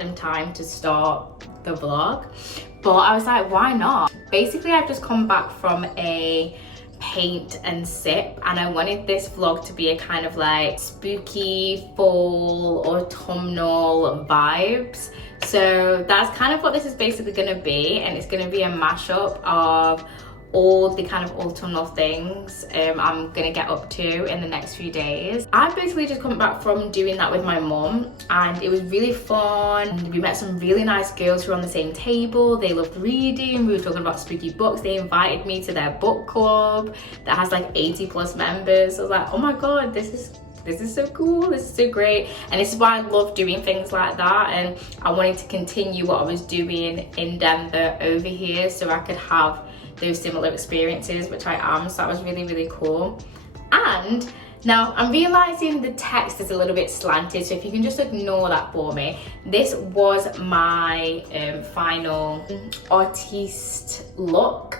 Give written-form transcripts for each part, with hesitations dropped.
random time to start the vlog, but I was like, why not? Basically, I've just come back from a paint and sip, and I wanted this vlog to be a kind of like spooky fall autumnal vibes. So that's kind of what this is basically going to be, and it's going to be a mashup of all the kind of autumnal things I'm gonna get up to in the next few days. I've basically just come back from doing that with my mum, and it was really fun. We met some really nice girls who were on the same table. They loved reading. We were talking about spooky books. They invited me to their book club that has like 80+ members. I was like, oh my god, this is so cool, this is so great. And this is why I love doing things like that, and I wanted to continue what I was doing in Denver over here so I could have those similar experiences, which I am. So that was really, really cool. And now I'm realizing the text is a little bit slanted, so if you can just ignore that for me. This was my final artiste look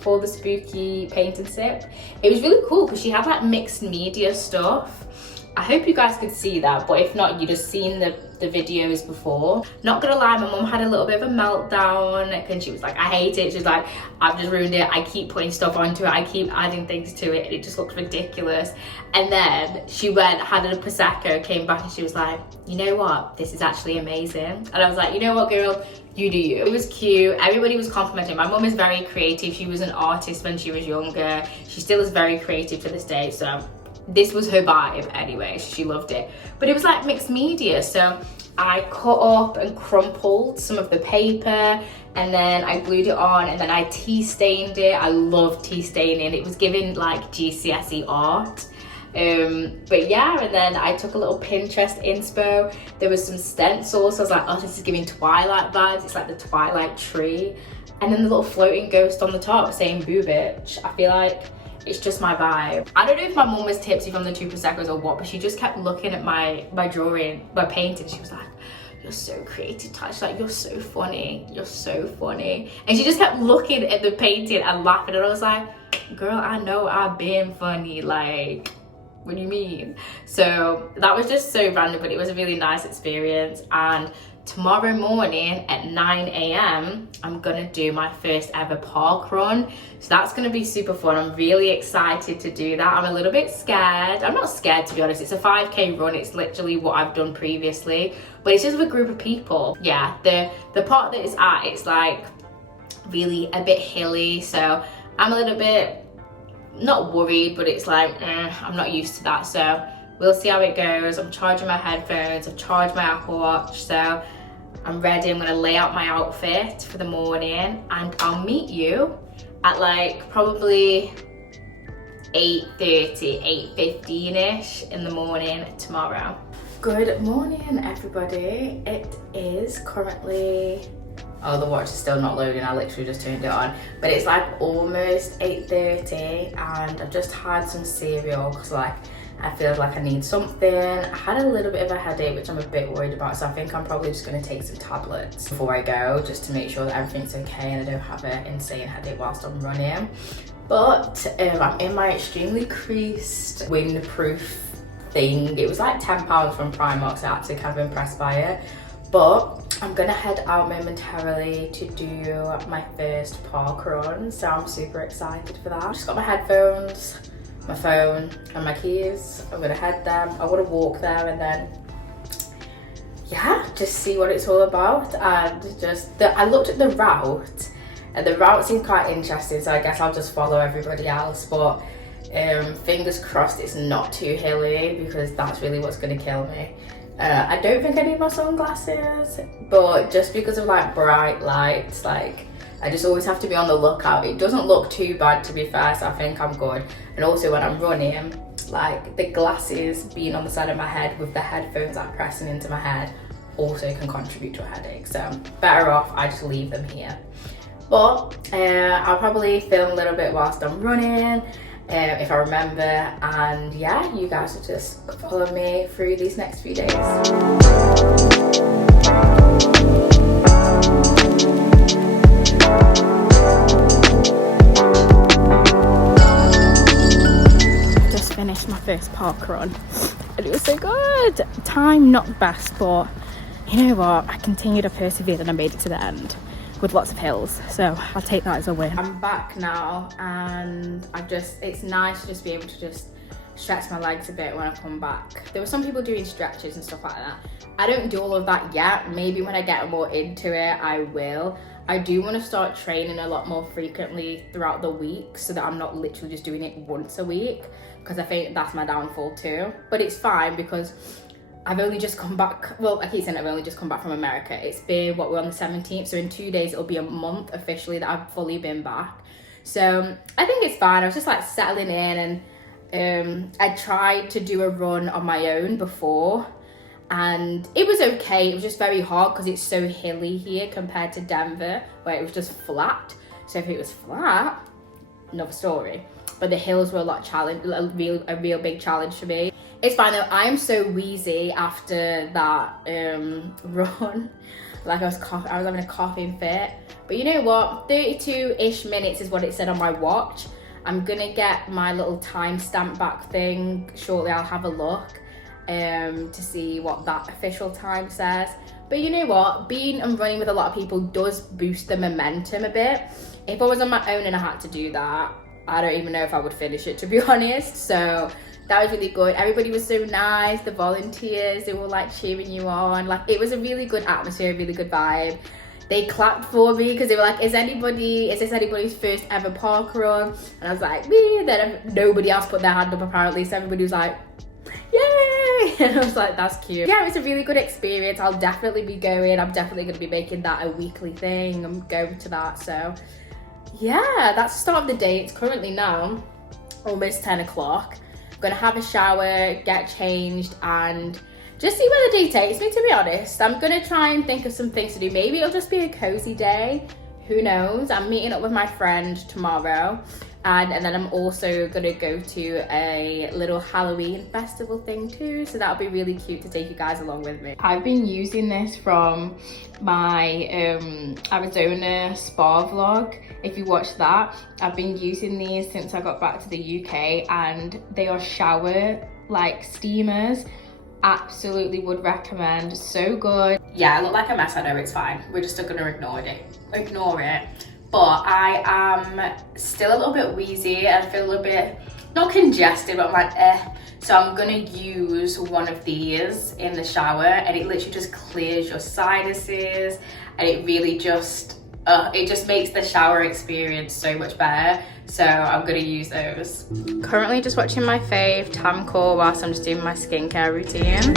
for the spooky paint and sip. It was really cool because she had like mixed media stuff. I hope you guys could see that, but if not, you'd have seen the videos before. Not gonna lie, my mum had a little bit of a meltdown, and she was like, I hate it. She's like, I've just ruined it. I keep putting stuff onto it. I keep adding things to it. It just looks ridiculous. And then she went, had a Prosecco, came back, and she was like, you know what? This is actually amazing. And I was like, you know what, girl? You do you. It was cute. Everybody was complimenting. My mum is very creative. She was an artist when she was younger. She still is very creative to this day. So this was her vibe anyway. She loved it. But it was like mixed media. So I cut up and crumpled some of the paper, and then I glued it on, and then I tea stained it. I love tea staining. It was giving like GCSE art. But yeah, and then I took a little Pinterest inspo. There was some stencils, so I was like, oh, this is giving Twilight vibes. It's like the Twilight tree. And then the little floating ghost on the top saying boo bitch. I feel like it's just my vibe. I don't know if my mum was tipsy from the 2 Prosecco's or what, but she just kept looking at my drawing, my painting. She was like, you're so creative, Ty. She's like, you're so funny. You're so funny. And she just kept looking at the painting and laughing. And I was like, girl, I know I've been funny. Like, what do you mean? So that was just so random, but it was a really nice experience. And tomorrow morning at 9 a.m, I'm gonna do my first ever park run. So that's gonna be super fun. I'm really excited to do that. I'm a little bit scared. I'm not scared, to be honest. It's a 5K run. It's literally what I've done previously, but it's just with a group of people. Yeah, the part that it's at, it's like really a bit hilly. So I'm a little bit, not worried, but it's like, I'm not used to that. So we'll see how it goes. I'm charging my headphones, I've charged my Apple Watch, so I'm ready. I'm gonna lay out my outfit for the morning, and I'll meet you at like probably 8:30, 8:15ish in the morning tomorrow. Good morning, everybody. It is currently, oh, the watch is still not loading. I literally just turned it on, but it's like almost 8:30, and I've just had some cereal because like I feel like I need something. I had a little bit of a headache, which I'm a bit worried about, so I think I'm probably just going to take some tablets before I go, just to make sure that everything's okay and I don't have an insane headache whilst I'm running. But I'm in my extremely creased windproof thing. It was like £10 from Primark, so I actually kind of impressed by it. But I'm gonna head out momentarily to do my first park run, so I'm super excited for that. Just got my headphones, my phone and my keys. I'm gonna head there. I want to walk there and then yeah, just see what it's all about. And just I looked at the route, and the route seemed quite interesting, so I guess I'll just follow everybody else. But fingers crossed it's not too hilly, because that's really what's gonna kill me. I don't think I need my sunglasses, but just because of like bright lights, like I just always have to be on the lookout. It doesn't look too bad, to be fair, so I think I'm good. And also when I'm running, like the glasses being on the side of my head with the headphones like pressing into my head also can contribute to a headache. So better off I just leave them here. But I'll probably film a little bit whilst I'm running, if I remember. And yeah, you guys will just follow me through these next few days. Finished my first park run and it was so good. Time not best, but you know what, I continued, I persevered, and I made it to the end with lots of hills, so I'll take that as a win. I'm back now, and it's nice to just be able to just stretch my legs a bit when I come back. There were some people doing stretches and stuff like that. I don't do all of that yet. Maybe when I get more into it, I will. I do want to start training a lot more frequently throughout the week so that I'm not literally just doing it once a week, because I think that's my downfall too. But it's fine because I've only just come back. Well, I keep saying I've only just come back from America. It's been, we're on the 17th, so in 2 days it'll be a month officially that I've fully been back. So I think it's fine. I was just like settling in, and I tried to do a run on my own before, and it was okay. It was just very hard because it's so hilly here compared to Denver, where it was just flat. So if it was flat, another story. But the hills were a real big challenge for me. It's fine though. I am so wheezy after that run. Like I was having a coughing fit. But you know what? 32-ish minutes is what it said on my watch. I'm gonna get my little timestamp back thing shortly. I'll have a look to see what that official time says. But you know what? Being and running with a lot of people does boost the momentum a bit. If I was on my own and I had to do that, I don't even know if I would finish it, to be honest. So that was really good. Everybody was so nice. The volunteers, they were like cheering you on. Like, it was a really good atmosphere, really good vibe. They clapped for me because they were like, is this anybody's first ever park run? And I was like, me. And then nobody else put their hand up apparently. So everybody was like, yay. And I was like, that's cute. Yeah, it was a really good experience. I'll definitely be going. I'm definitely going to be making that a weekly thing. I'm going to that. So yeah, that's the start of the day. It's currently now almost 10 o'clock. I'm gonna have a shower, get changed, and just see where the day takes me, to be honest. I'm gonna try and think of some things to do. Maybe it'll just be a cozy day. Who knows? I'm meeting up with my friend tomorrow. And then I'm also gonna go to a little Halloween festival thing too. So that'll be really cute to take you guys along with me. I've been using this from my Arizona spa vlog. If you watch that, I've been using these since I got back to the UK, and they are shower like steamers. Absolutely would recommend. So good. Yeah, I look like a mess. I know, it's fine. We're just gonna ignore it. But I am still a little bit wheezy. I feel a little bit, not congested, but I'm like, eh. So I'm gonna use one of these in the shower, and it literally just clears your sinuses, and it really just, it just makes the shower experience so much better. So I'm gonna use those. Currently just watching my fave Tamcore whilst I'm just doing my skincare routine.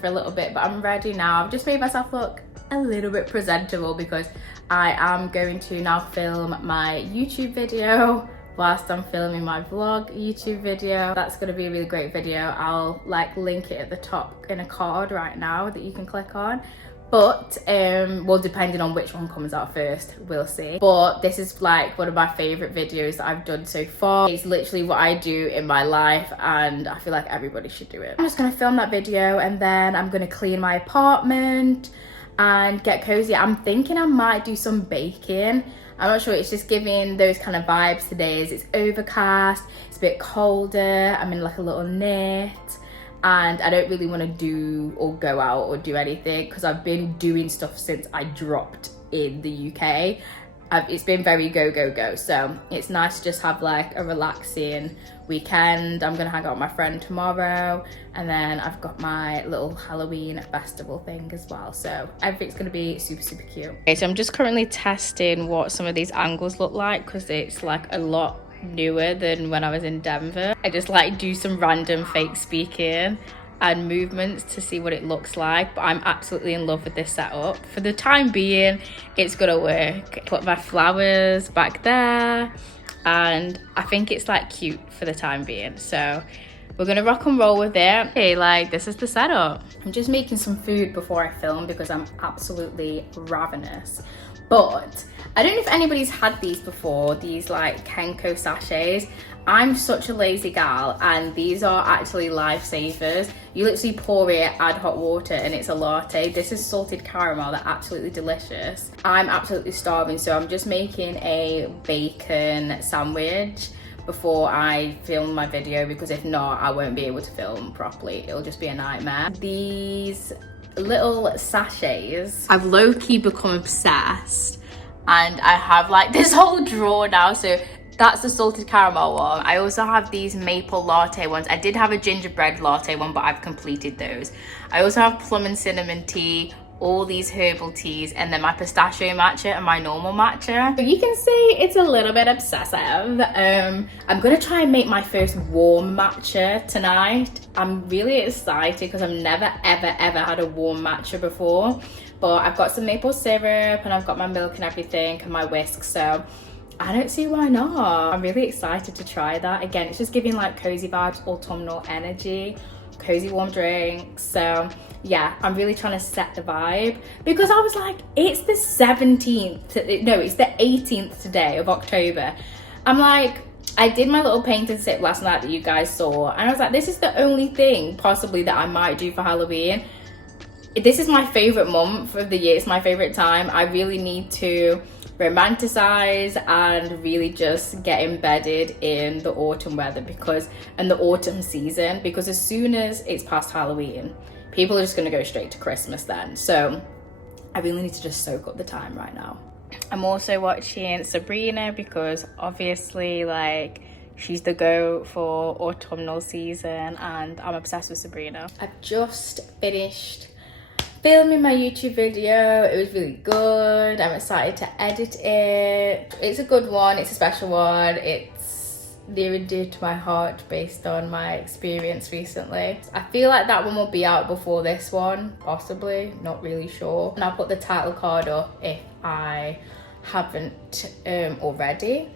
For a little bit, but I'm ready now. I've just made myself look a little bit presentable because I am going to now film my YouTube video whilst I'm filming my vlog YouTube video. That's going to be a really great video. I'll like link it at the top in a card right now that you can click on. But well, depending on which one comes out first, we'll see. But this is like one of my favorite videos that I've done so far. It's literally what I do in my life, and I feel like everybody should do it. I'm just gonna film that video, and then I'm gonna clean my apartment and get cozy. I'm thinking I might do some baking. I'm not sure, it's just giving those kind of vibes today. It's overcast, it's a bit colder, I'm in like a little knit. And I don't really want to do or go out or do anything because I've been doing stuff since I dropped in the UK. It's been very go. So it's nice to just have like a relaxing weekend. I'm gonna hang out with my friend tomorrow, and then I've got my little Halloween festival thing as well. So everything's gonna be super cute. Okay, so I'm just currently testing what some of these angles look like because it's like a lot newer than when I was in Denver. I just like do some random fake speaking and movements to see what it looks like, but I'm absolutely in love with this setup. For the time being, it's gonna work. Put my flowers back there, and I think it's like cute for the time being, so we're gonna rock and roll with it. Okay, like this is the setup. I'm just making some food before I film because I'm absolutely ravenous. But I don't know if anybody's had these before, these like Kenko sachets. I'm such a lazy gal, and these are actually lifesavers. You literally pour it, add hot water, and it's a latte. This is salted caramel. They're absolutely delicious. I'm absolutely starving, so I'm just making a bacon sandwich before I film my video, because if not, I won't be able to film properly. It'll just be a nightmare. These little sachets, I've low-key become obsessed, and I have like this whole drawer now. So that's the salted caramel one. I also have these maple latte ones. I did have a gingerbread latte one, but I've completed those. I also have plum and cinnamon tea, all these herbal teas, and then my pistachio matcha and my normal matcha. So you can see it's a little bit obsessive. I'm gonna try and make my first warm matcha tonight. I'm really excited because I've never ever had a warm matcha before. But I've got some maple syrup, and I've got my milk and everything, and my whisk, so I don't see why not. I'm really excited to try that. Again, it's just giving like cozy vibes, autumnal energy, cozy warm drinks. So yeah, I'm really trying to set the vibe, because I was like, it's the 17th, no, it's the 18th today of October. I'm like, I did my little paint and sip last night that you guys saw, and I was like, this is the only thing possibly that I might do for Halloween. This is my favorite month of the year. It's my favorite time. I really need to romanticize and really just get embedded in the autumn weather, and the autumn season, because as soon as it's past Halloween, people are just going to go straight to Christmas then. So I really need to just soak up the time right now. I'm also watching Sabrina, because obviously like she's the go for autumnal season, and I'm obsessed with Sabrina. I've just finished filming my YouTube video. It was really good. I'm excited to edit it. It's a good one. It's a special one. It's near and dear to my heart based on my experience recently. I feel like that one will be out before this one, possibly, not really sure. And I'll put the title card up if I haven't already.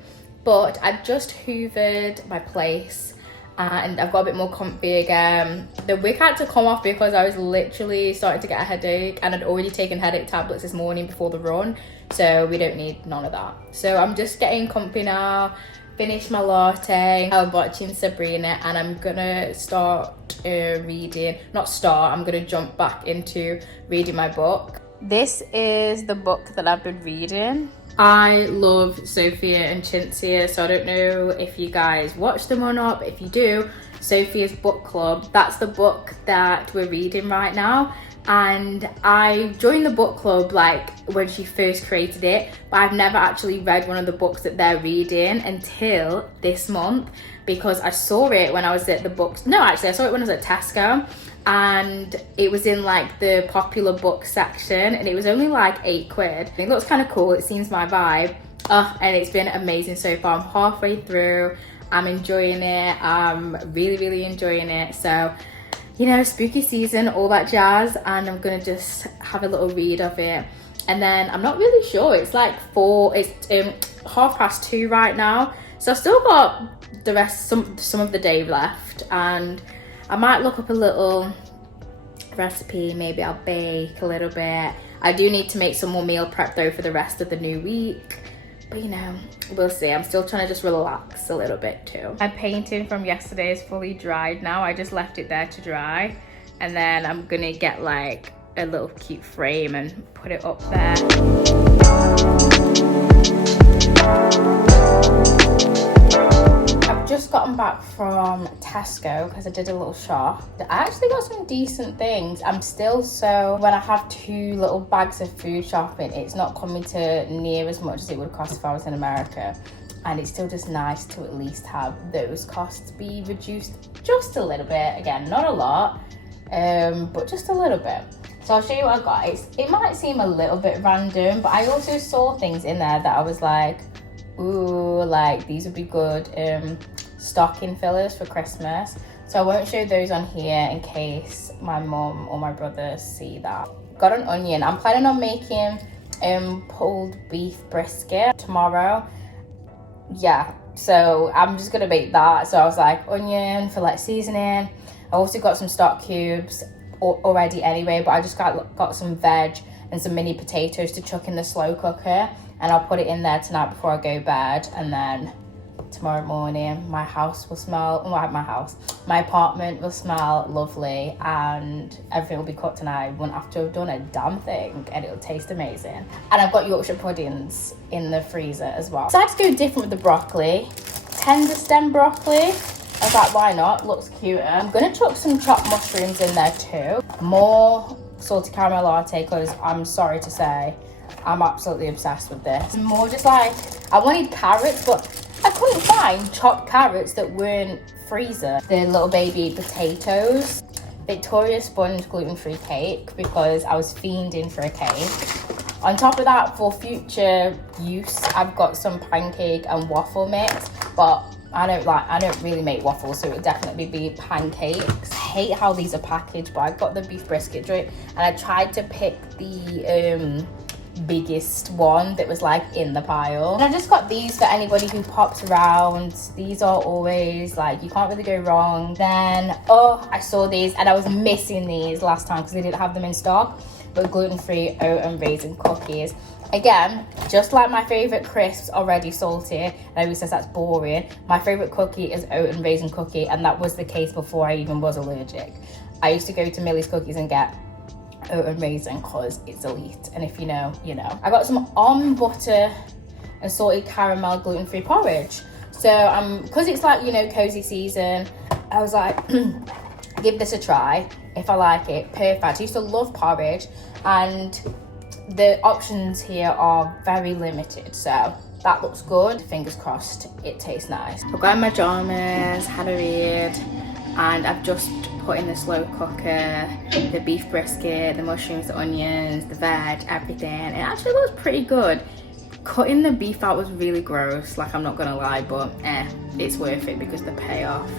But I've just hoovered my place, and I've got a bit more comfy again. The wig had to come off because I was literally starting to get a headache, and I'd already taken headache tablets this morning before the run, so we don't need none of that. So I'm just getting comfy now, finished my latte, I'm watching Sabrina, and I'm gonna start I'm gonna jump back into reading my book. This is the book that I've been reading. I love Sophia and Cinzia, so I don't know if you guys watch them or not, but if you do, Sophia's Book Club, that's the book that we're reading right now. And I joined the book club like when she first created it, but I've never actually read one of the books that they're reading until this month, because I saw it when I was at the books. No, actually, I saw it when I was at Tesco, and it was in like the popular book section, and it was only like £8. It looks kind of cool. It seems my vibe. And it's been amazing so far. I'm halfway through. I'm enjoying it. I'm really enjoying it. So, you know, spooky season, all that jazz, and I'm gonna just have a little read of it. And then I'm not really sure. It's like it's 2:30 right now, so I've still got the rest, some of the day left, and I might look up a little recipe. Maybe I'll bake a little bit. I do need to make some more meal prep though for the rest of the new week, but you know, we'll see. I'm still trying to just relax a little bit too. My painting from yesterday is fully dried now. I just left it there to dry, and then I'm gonna get like a little cute frame and put it up there. I've just gotten back from Tesco because I did a little shop. I actually got some decent things. I'm still when I have 2 little bags of food shopping, it's not coming to near as much as it would cost if I was in America. And it's still just nice to at least have those costs be reduced just a little bit. Again, not a lot, but just a little bit. So I'll show you what I got. It might seem a little bit random, but I also saw things in there that I was like, ooh, like these would be good stocking fillers for Christmas. So I won't show those on here in case my mom or my brother see that. Got an onion. I'm planning on making pulled beef brisket tomorrow. Yeah, so I'm just gonna make that. So I was like, onion for like seasoning. I also got some stock cubes already anyway, but I just got some veg and some mini potatoes to chuck in the slow cooker, and I'll put it in there tonight before I go to bed. And then tomorrow morning my house will smell, well, my apartment will smell lovely, and everything will be cooked, and I won't have to have done a damn thing, and it'll taste amazing. And I've got Yorkshire puddings in the freezer as well. So I decided to go different with the broccoli, tender stem broccoli. I was like, why not? Looks cuter. I'm gonna chuck some chopped mushrooms in there too. More salty caramel latte, because I'm sorry to say, I'm absolutely obsessed with this. More just like, I wanted carrots, but I couldn't find chopped carrots that weren't freezer. The little baby potatoes. Victoria Sponge gluten-free cake, because I was fiending for a cake. On top of that, for future use, I've got some pancake and waffle mix, but I don't really make waffles, so it would definitely be pancakes. I hate how these are packaged, but I got the beef brisket drip, and I tried to pick the biggest one that was like in the pile. And I just got these for anybody who pops around. These are always like, you can't really go wrong. Then, oh, I saw these and I was missing these last time because they didn't have them in stock, but gluten-free oat and raisin cookies. Again, just like my favorite crisps, already salty, and everybody says that's boring. My favorite cookie is oat and raisin cookie, and that was the case before I even was allergic. I used to go to Millie's Cookies and get oat and raisin because it's elite, and if you know, you know. I got some almond butter and salted caramel gluten-free porridge. So because it's like, you know, cozy season, I was like, give this a try. If I like it, perfect. I used to love porridge, and the options here are very limited, so that looks good. Fingers crossed it tastes nice. I've got in my pajamas, had a read, and I've just put in the slow cooker the beef brisket, the mushrooms, the onions, the veg, everything. It actually looks pretty good. Cutting the beef out was really gross, like, I'm not gonna lie, but it's worth it because the payoff.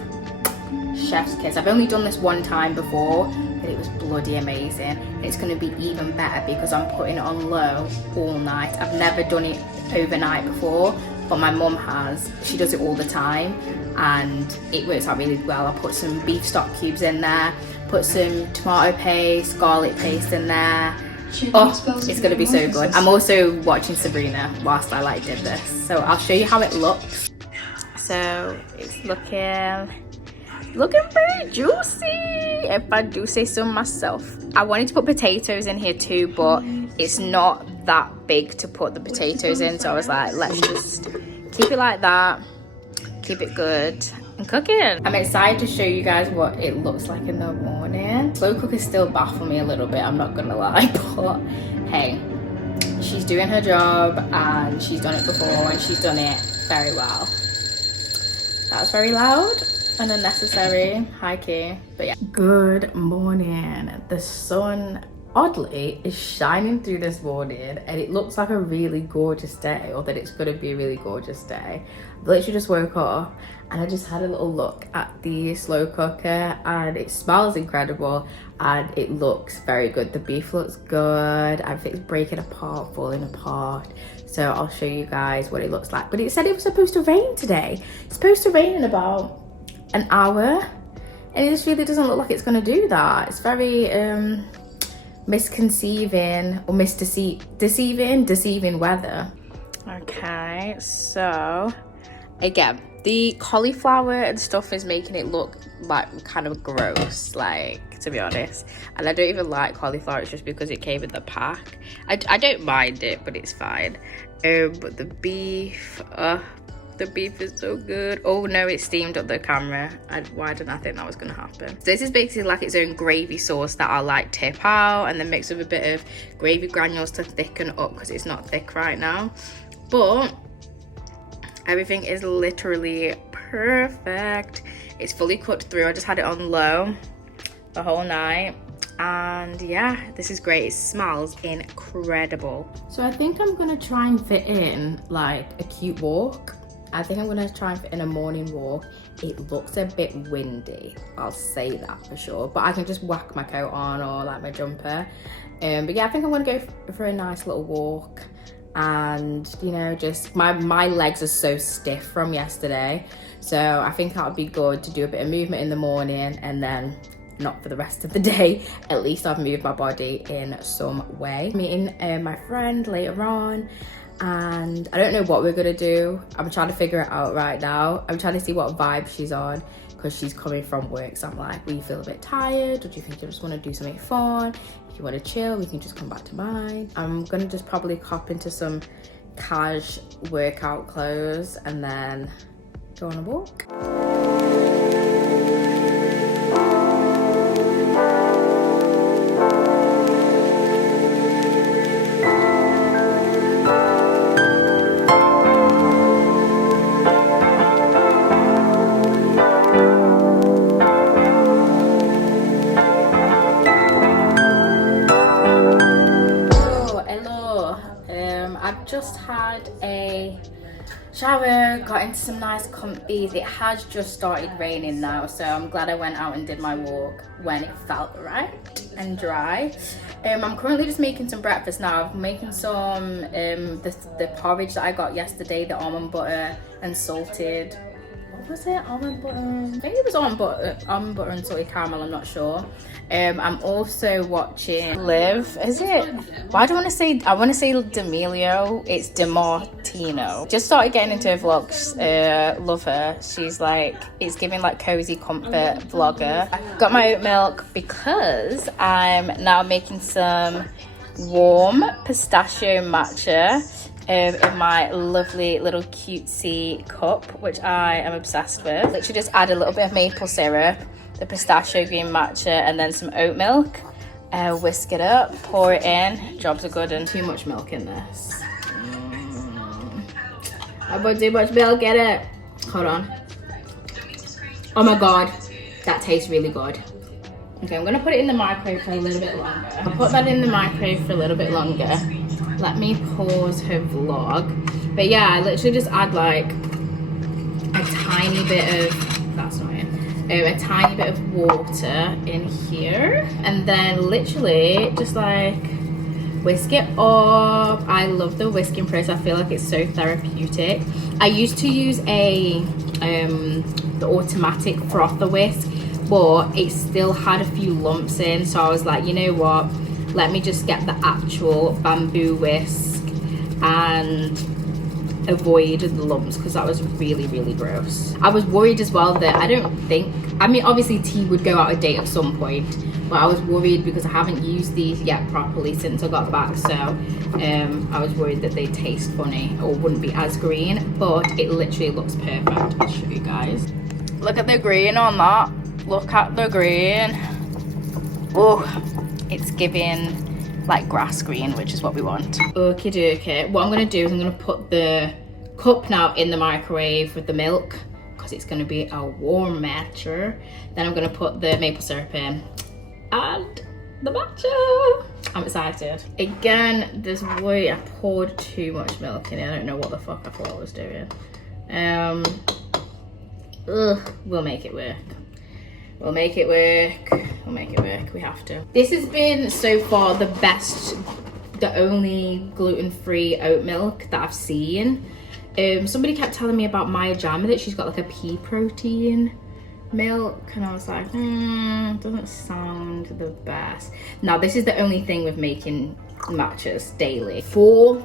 Chef's kiss. I've only done this one time before, but it was bloody amazing. It's going to be even better because I'm putting it on low all night. I've never done it overnight before, but my mum has. She does it all the time, and it works out really well. I put some beef stock cubes in there, put some tomato paste, garlic paste in there. Oh, it's going to be so good. I'm also watching Sabrina whilst I did this, so I'll show you how it looks. So it's looking pretty juicy, if I do say so myself. I wanted to put potatoes in here too, but it's not that big to put the potatoes in, so I was like, let's just keep it like that, keep it good, and cook it. I'm excited to show you guys what it looks like in the morning. Slow cookers still baffle me a little bit, I'm not gonna lie, but hey, she's doing her job, and she's done it before, and she's done it very well. That's very loud and unnecessary, high key, but yeah. Good morning. The sun, oddly, is shining through this morning, and it looks like a really gorgeous day, or that it's gonna be a really gorgeous day. I literally just woke up and I just had a little look at the slow cooker, and it smells incredible and it looks very good. The beef looks good, everything's breaking apart, falling apart. So I'll show you guys what it looks like. But it said it was supposed to rain today. It's supposed to rain in about an hour, and it just really doesn't look like it's going to do that. It's very misconceiving or deceiving weather. Okay, so again, the cauliflower and stuff is making it look like kind of gross, like, to be honest. And I don't even like cauliflower, it's just because it came in the pack. I don't mind it, but it's fine. But the beef is so good. Oh no, it steamed up the camera. Why didn't I think that was gonna happen? So this is basically like its own gravy sauce that I'll like tip out, and then mix with a bit of gravy granules to thicken up because it's not thick right now. But everything is literally perfect. It's fully cooked through. I just had it on low the whole night, and yeah, this is great. It smells incredible. So I think I'm gonna try and fit in like a cute walk. I think I'm gonna try and fit in a morning walk. It looks a bit windy, I'll say that for sure, but I can just whack my coat on or like my jumper. But yeah, I think I'm gonna go for a nice little walk. And you know, just my legs are so stiff from yesterday, so I think that would be good to do a bit of movement in the morning and then not for the rest of the day. At least I've moved my body in some way. Meeting my friend later on, and I don't know what we're gonna do. I'm trying to figure it out right now. I'm trying to see what vibe she's on, because she's coming from work. So I'm like, will you feel a bit tired, or do you think you just want to do something fun? If you want to chill, we can just come back to mine. I'm gonna just probably cop into some cash workout clothes and then go on a walk. I've just had a shower, got into some nice comfies. It has just started raining now, so I'm glad I went out and did my walk when it felt right and dry. I'm currently just making some breakfast now. I'm making some the porridge that I got yesterday, the almond butter and salted, what was it? Almond butter, maybe it was almond butter and salted caramel, I'm not sure. I'm also watching Liv, is it? Why do I want to say D'Amelio? It's DeMartino. Just started getting into her vlogs. Love her. She's like, it's giving like cozy comfort vlogger. Got my oat milk because I'm now making some warm pistachio matcha in my lovely little cutesy cup, which I am obsessed with. Literally just add a little bit of maple syrup, the pistachio green matcha, and then some oat milk. Whisk it up, pour it in. Jobs are good, and too much milk in this. I put too much milk in it. Hold on. Oh my god, that tastes really good. Okay, I'm gonna put it in the microwave for a little bit longer. I'll put that in the microwave for a little bit longer. Let me pause her vlog. But yeah, I literally just add like a tiny bit of, that's not it, a tiny bit of water in here, and then literally just like whisk it up. I love the whisking process. I feel like it's so therapeutic. I used to use the automatic frother whisk, but it still had a few lumps in, so I was like, you know what, let me just get the actual bamboo whisk and avoid the lumps, because that was really, really gross. I was worried as well that I mean obviously tea would go out of date at some point, but I was worried because I haven't used these yet properly since I got back, so I was worried that they'd taste funny or wouldn't be as green, but it literally looks perfect. I'll show you guys. Look at the green on that. Look at the green. Oh, it's giving like grass green, which is what we want. Okie dokie. What I'm gonna do is I'm gonna put the cup now in the microwave with the milk, because it's gonna be a warm matcha. Then I'm gonna put the maple syrup in and the matcha. I'm excited. Again, this way I poured too much milk in it. I don't know what the fuck I thought I was doing. We'll make it work. We'll make it work. We'll make it work. We have to. This has been so far the best, the only gluten-free oat milk that I've seen. Somebody kept telling me about Maya Jama, that she's got like a pea protein milk, and I was like, doesn't sound the best. Now this is the only thing with making matchas daily.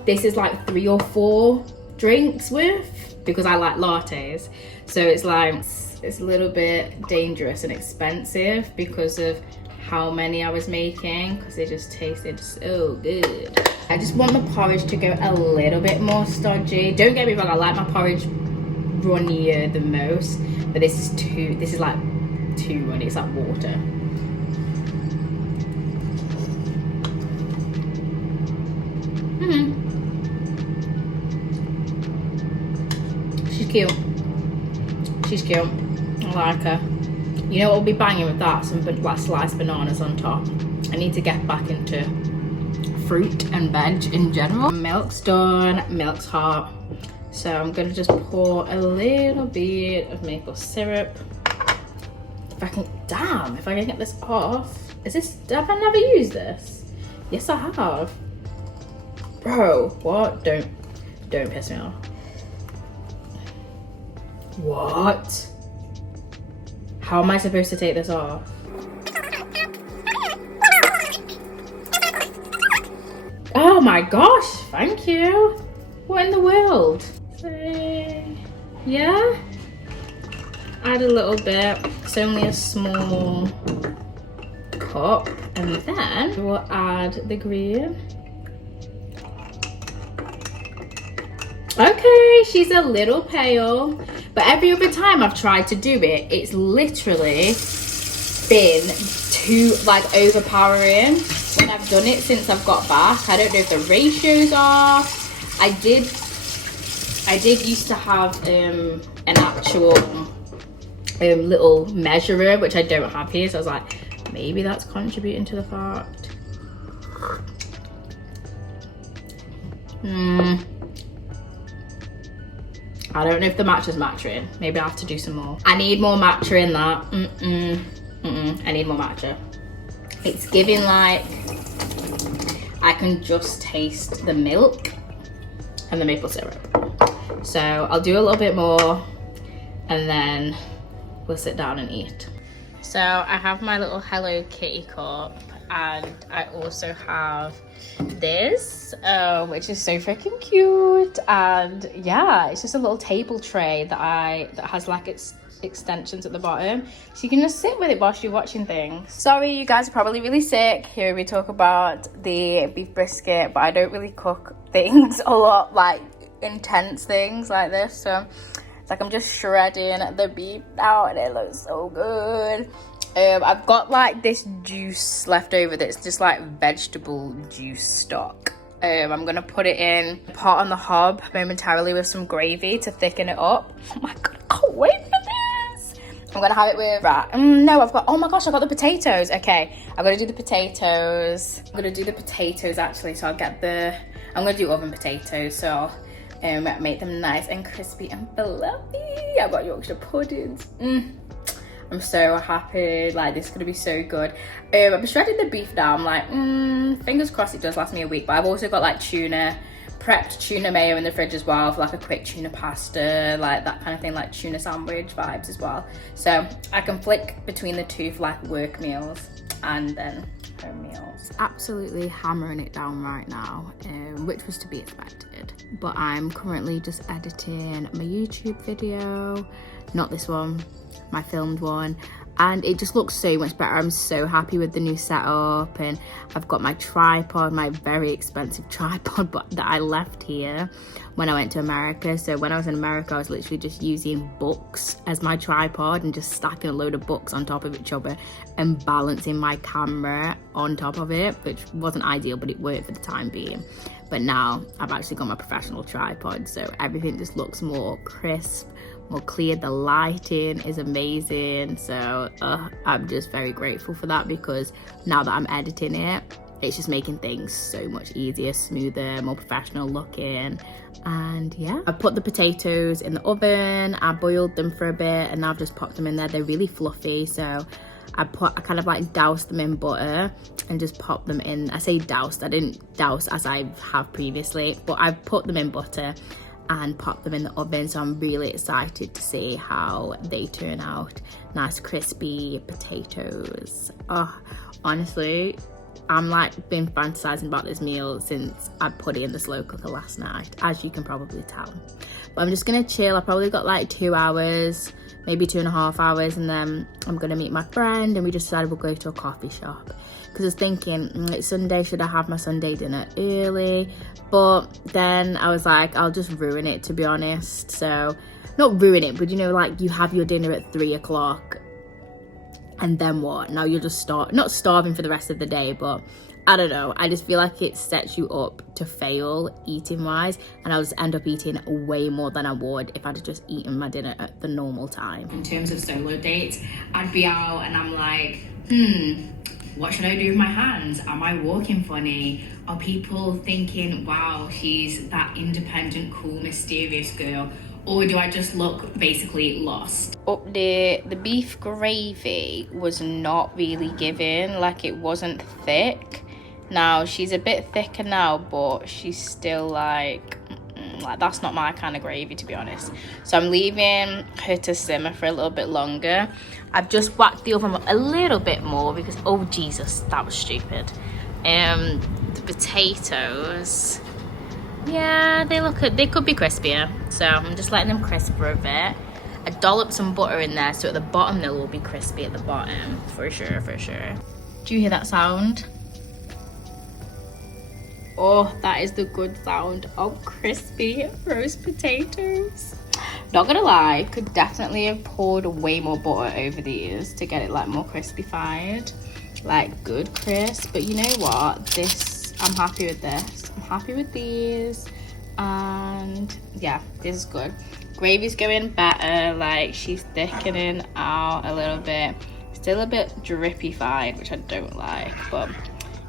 This is like 3 or 4 drinks worth, because I like lattes. So it's like, it's a little bit dangerous and expensive because of how many I was making, because they just tasted so good. I just want the porridge to go a little bit more stodgy. Don't get me wrong, I like my porridge runnier the most, but this is like too runny. It's like water. She's cute. She's cute. I like her. You know what will be banging with that? Some like sliced bananas on top. I need to get back into fruit and veg in general. Milk's done. Milk's hot. So I'm gonna just pour a little bit of maple syrup. If I can get this off. Have I never used this? Yes, I have. Bro, what? Don't piss me off. What? How am I supposed to take this off? Oh my gosh, thank you. What in the world? Yeah, add a little bit. It's only a small cup, and then we'll add the green. Okay, she's a little pale, but every other time I've tried to do it, it's literally been too like overpowering when I've done it since I've got back. I don't know if the ratios are. I did used to have an actual little measurer, which I don't have here, so I was like, maybe that's contributing to the fact. I don't know if the matcha's matching. Maybe I have to do some more. I need more matcha in that. I need more matcha. It's giving like, I can just taste the milk and the maple syrup. So I'll do a little bit more and then we'll sit down and eat. So I have my little Hello Kitty cup, and I also have this, which is so freaking cute. And yeah, it's just a little table tray that has like its extensions at the bottom, so you can just sit with it whilst you're watching things. Sorry, you guys are probably really sick. Here we talk about the beef brisket, but I don't really cook things a lot, like intense things like this, so it's like I'm just shredding the beef now, and it looks so good. I've got like this juice left over that's just like vegetable juice stock. I'm gonna put it in a pot on the hob momentarily with some gravy to thicken it up. Oh my god, I can't wait for this. I'm gonna have it with no, I've got, oh my gosh, I got the potatoes. Okay, I'm gonna do the potatoes. I'm gonna do the potatoes actually, so I'm gonna do oven potatoes, so make them nice and crispy and fluffy. I've got Yorkshire puddings. I'm so happy, like this is gonna be so good. I've shredded the beef now. I'm like, fingers crossed it does last me a week, but I've also got like prepped tuna mayo in the fridge as well for like a quick tuna pasta, like that kind of thing, like tuna sandwich vibes as well. So I can flick between the two for like work meals and then home meals. Absolutely hammering it down right now, which was to be expected. But I'm currently just editing my YouTube video, not this one, my filmed one, and it just looks so much better. I'm so happy with the new setup, and I've got my tripod, my very expensive tripod but that I left here when I went to America. So when I was in America, I was literally just using books as my tripod and just stacking a load of books on top of each other and balancing my camera on top of it, which wasn't ideal, but it worked for the time being. But now I've actually got my professional tripod, so everything just looks more crisp, more clear. The lighting is amazing, so I'm just very grateful for that, because now that I'm editing it, it's just making things so much easier, smoother, more professional looking. And yeah, I put the potatoes in the oven, I boiled them for a bit, and now I've just popped them in there. They're really fluffy, so I kind of like doused them in butter and just popped them in. I say doused, I didn't douse as I have previously, but I've put them in butter and pop them in the oven. So I'm really excited to see how they turn out. Nice crispy potatoes. Oh, honestly, I'm like been fantasizing about this meal since I put it in the slow cooker last night, as you can probably tell. But I'm just gonna chill. I probably got like 2 hours, maybe 2.5 hours, and then I'm gonna meet my friend, and we just decided we'll go to a coffee shop, because I was thinking it's Sunday, should I have my Sunday dinner early? But then I was like, I'll just ruin it, to be honest. So not ruin it, but you know, like you have your dinner at 3 o'clock and then what? Now you're just not starving for the rest of the day, but I don't know, I just feel like it sets you up to fail eating wise, and I'll just end up eating way more than I would if I'd just eaten my dinner at the normal time. In terms of solo dates, I'd be out and I'm like, what should I do with my hands? Am I walking funny? Are people thinking, wow, she's that independent, cool, mysterious girl? Or do I just look basically lost? Update, the beef gravy was not really giving, like it wasn't thick. Now she's a bit thicker now, but she's still like that's not my kind of gravy, to be honest. So I'm leaving her to simmer for a little bit longer. I've just whacked the oven a little bit more because, oh Jesus, that was stupid. the potatoes, yeah, they could be crispier. So I'm just letting them crisp for a bit. I dolloped some butter in there, so at the bottom they will be crispy at the bottom, for sure, for sure. Do you hear that sound? Oh, that is the good sound of crispy roast potatoes. Not gonna lie, could definitely have poured way more butter over these to get it like more crispified, like good crisp. But you know what? This, I'm happy with this. I'm happy with these, and yeah, this is good. Gravy's going better, like she's thickening out a little bit. Still a bit drippy-fied, which I don't like, but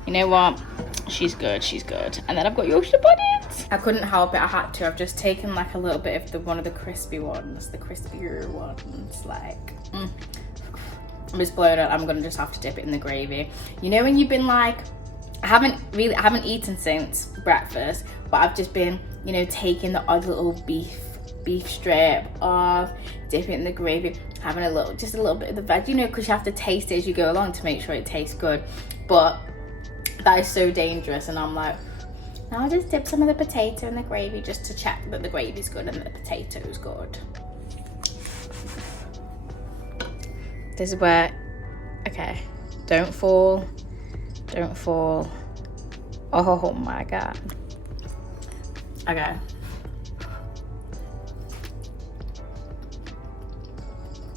you know what? She's good, she's good. And then I've got Yorkshire puddings. I couldn't help it, I had to. I've just taken like a little bit of one of the crispy ones, the crispier ones, like, I'm just blown out. I'm gonna just have to dip it in the gravy. You know when you've been like, I haven't eaten since breakfast, but I've just been, you know, taking the odd little beef strip off, dip it in the gravy, having just a little bit of the veg, you know, because you have to taste it as you go along to make sure it tastes good. But that is so dangerous, and I'm like, now I'll just dip some of the potato in the gravy just to check that the gravy's good and that the potato's good. This is where, okay, don't fall. Oh my God. Okay.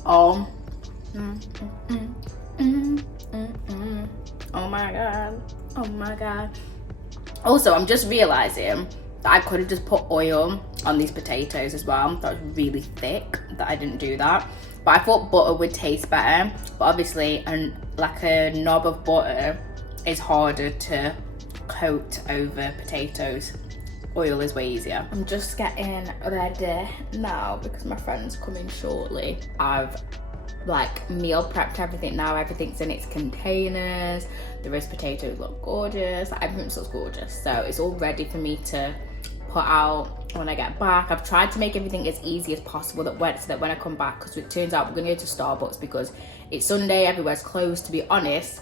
Oh. Oh my God. Oh my God. Also, I'm just realizing that I could have just put oil on these potatoes as well. That was really thick that I didn't do that. But I thought butter would taste better. But obviously, like a knob of butter is harder to coat over potatoes. Oil is way easier. I'm just getting ready now because my friend's coming shortly. I've like meal prepped everything now. Everything's in its containers. The roast potatoes look gorgeous. Everything looks gorgeous. So it's all ready for me to put out when I get back. I've tried to make everything as easy as possible so that when I come back, because it turns out we're gonna go to Starbucks because it's Sunday, everywhere's closed. To be honest,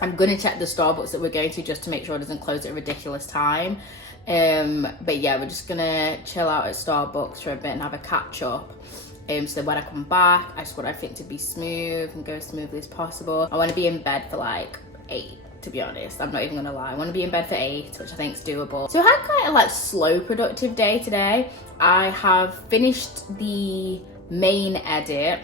I'm gonna check the Starbucks that we're going to just to make sure it doesn't close at a ridiculous time. But yeah, we're just gonna chill out at Starbucks for a bit and have a catch up. So when I come back, I just want everything to be smooth and go as smoothly as possible. I want to be in bed for like 8, to be honest. I'm not even gonna lie. I want to be in bed for 8, which I think is doable. So I had quite a like slow productive day today. I have finished the main edit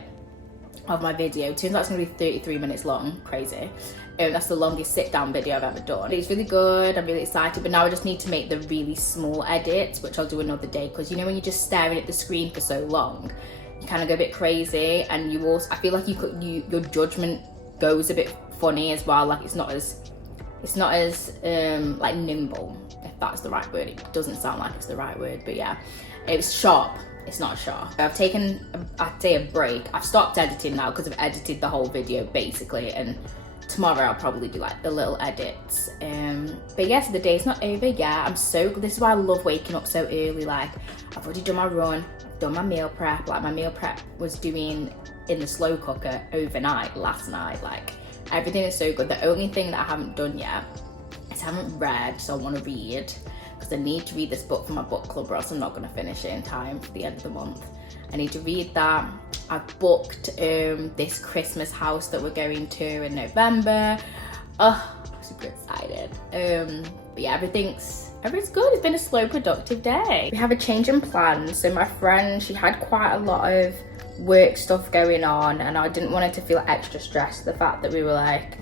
of my video. Turns out it's gonna be 33 minutes long. Crazy. That's the longest sit down video I've ever done. It's really good, I'm really excited, but now I just need to make the really small edits, which I'll do another day, because you know when you're just staring at the screen for so long, you kind of go a bit crazy, and you also, I feel like your judgment goes a bit funny as well. Like it's not as like nimble, if that's the right word. It doesn't sound like it's the right word, but yeah, it's sharp. It's not sharp. I've taken, I'd say, a break. I've stopped editing now because I've edited the whole video basically, and tomorrow I'll probably do like the little edits. But yes, the day's not over yet. This is why I love waking up so early. Like I've already done my run, I've done my meal prep. Like my meal prep was doing in the slow cooker overnight last night. Like everything is so good. The only thing that I haven't done yet is I haven't read, so I want to read, because I need to read this book for my book club, or else I'm not going to finish it in time for the end of the month. I need to read that. I've booked this Christmas house that we're going to in November. Oh, I'm super excited. But yeah, everything's good. It's been a slow, productive day. We have a change in plans. So my friend, she had quite a lot of work stuff going on, and I didn't want her to feel extra stressed, the fact that we were like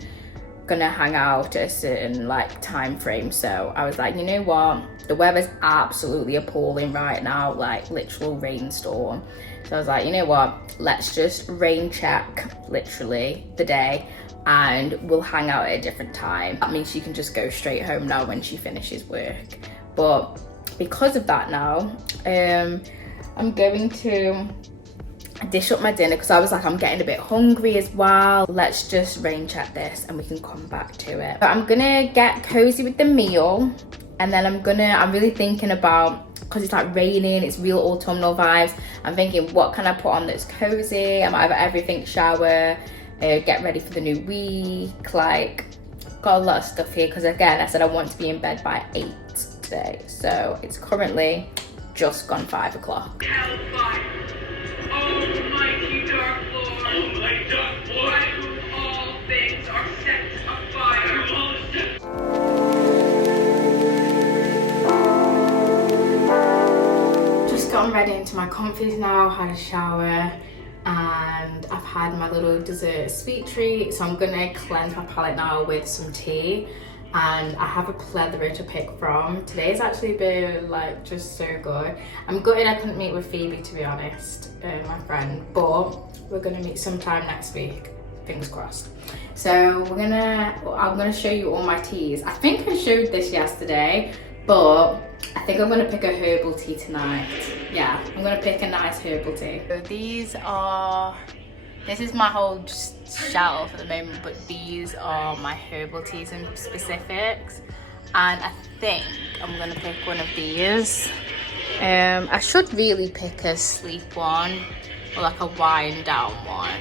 gonna hang out at a certain like time frame. So I was like, you know what, the weather's absolutely appalling right now, like literal rainstorm. So I was like, you know what, let's just rain check literally the day, and we'll hang out at a different time. That means she can just go straight home now when she finishes work. But because of that now, I'm going to dish up my dinner, because I was like, I'm getting a bit hungry as well. Let's just rain check this and we can come back to it. But I'm gonna get cozy with the meal, and then I'm really thinking about, because it's like raining, it's real autumnal vibes, I'm thinking, what can I put on that's cozy? I might have everything shower, get ready for the new week, like got a lot of stuff here because again, I said I want to be in bed by 8 today. So it's currently just gone 5 o'clock. Hellfire! Almighty Dark Lord! Oh my Dark Lord! By whom all things are set afire! Just gotten ready into my comfies now, had a shower, and I've had my little dessert sweet treat. So I'm gonna cleanse my palate now with some tea. And I have a plethora to pick from. Today's actually been like just so good. I'm gutted I couldn't meet with Phoebe, to be honest, my friend, but we're gonna meet sometime next week, fingers crossed. So I'm gonna show you all my teas. I think I showed this yesterday, but I think I'm gonna pick a herbal tea tonight. Yeah, I'm gonna pick a nice herbal tea. So this is my whole shelf at the moment, but these are my herbal teas in specifics. And I think I'm gonna pick one of these. I should really pick a sleep one or like a wind down one.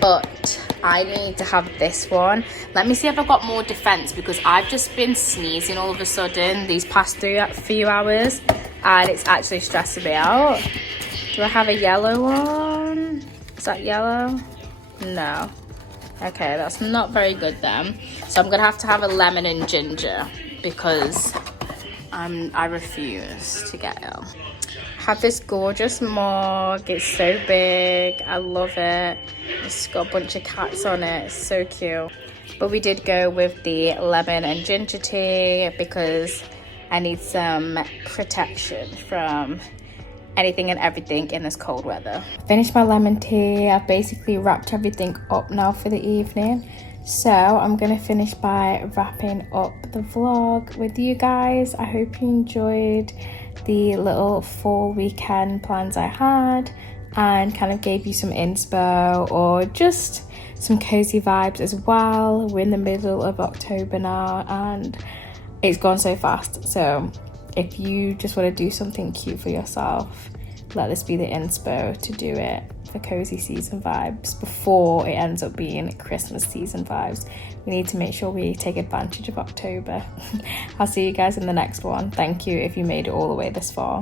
But I need to have this one. Let me see if I've got more defense, because I've just been sneezing all of a sudden these past few hours, and it's actually stressing me out. Do I have a yellow one? Is that yellow? No. Okay, that's not very good then. So I'm gonna have to have a lemon and ginger because I refuse to get ill. I have this gorgeous mug. It's so big. I love it. It's got a bunch of cats on it. It's so cute. But we did go with the lemon and ginger tea because I need some protection from anything and everything in this cold weather. Finished my lemon tea. I've basically wrapped everything up now for the evening. So I'm gonna finish by wrapping up the vlog with you guys. I hope you enjoyed the little fall weekend plans I had and kind of gave you some inspo or just some cozy vibes as well. We're in the middle of October now and it's gone so fast. So if you just want to do something cute for yourself, let this be the inspo to do it for cozy season vibes before it ends up being Christmas season vibes. We need to make sure we take advantage of October. I'll see you guys in the next one. Thank you if you made it all the way this far.